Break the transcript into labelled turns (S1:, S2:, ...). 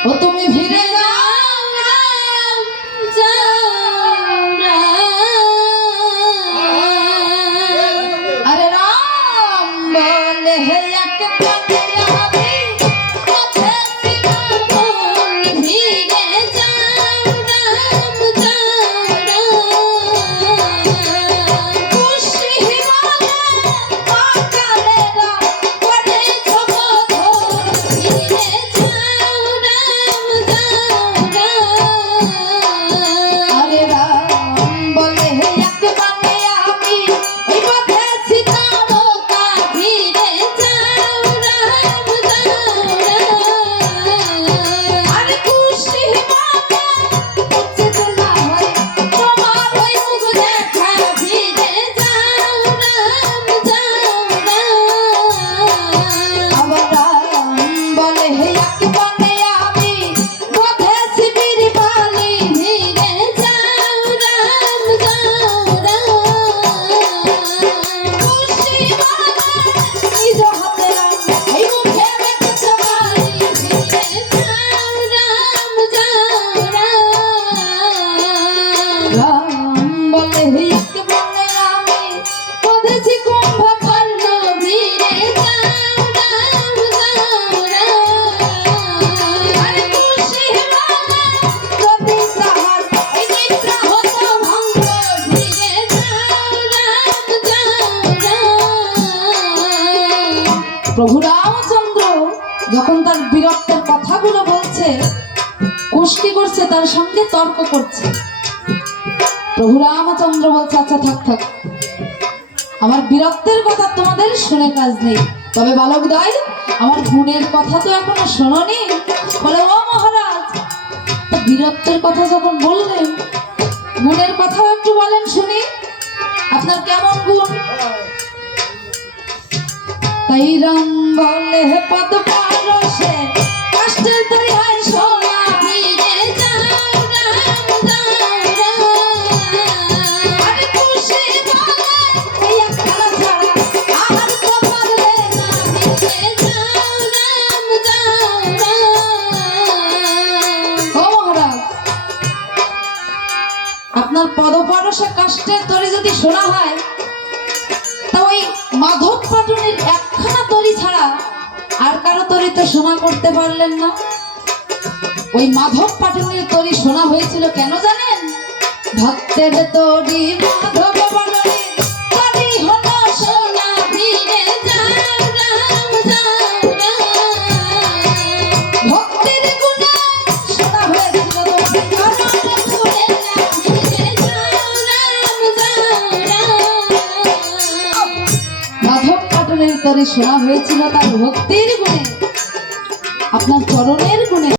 S1: ও তুমি ফিরে প্রভু রামচন্দ্র যখন তার বিরক্তের কথাগুলো বলছে, কুষ্টি করছে, তার সঙ্গে তর্ক করছে। প্রভু রামচন্দ্র বলছে আচ্ছা থাক থাক। আমার বীরত্বের কথা তোমাদের শুনে কাজ নেই। তবে বালক দয় আমার গুণের কথা তো এখনও শোনোনি। বলে, ও মহারাজ বীরত্বের কথা যখন বললেন, গুণের কথাও একটু বলেন শুনি। আপনার কেমন গুণ? তাই রাম বলে পদ পারসে কষ্টের তরি। সোনা ফিরে আপনার পদপরশে কষ্টের তরি যদি শোনা হয় কারও শোনা করতে পারলেন না। ওই মাধব পাটনের তরি শোনা হয়েছিল কেন জানেন? ভক্তের তরি মাধব সোনা তরে শোনা হয়েছিল তার ভক্তির গুণে। আপনার চরণের গুণে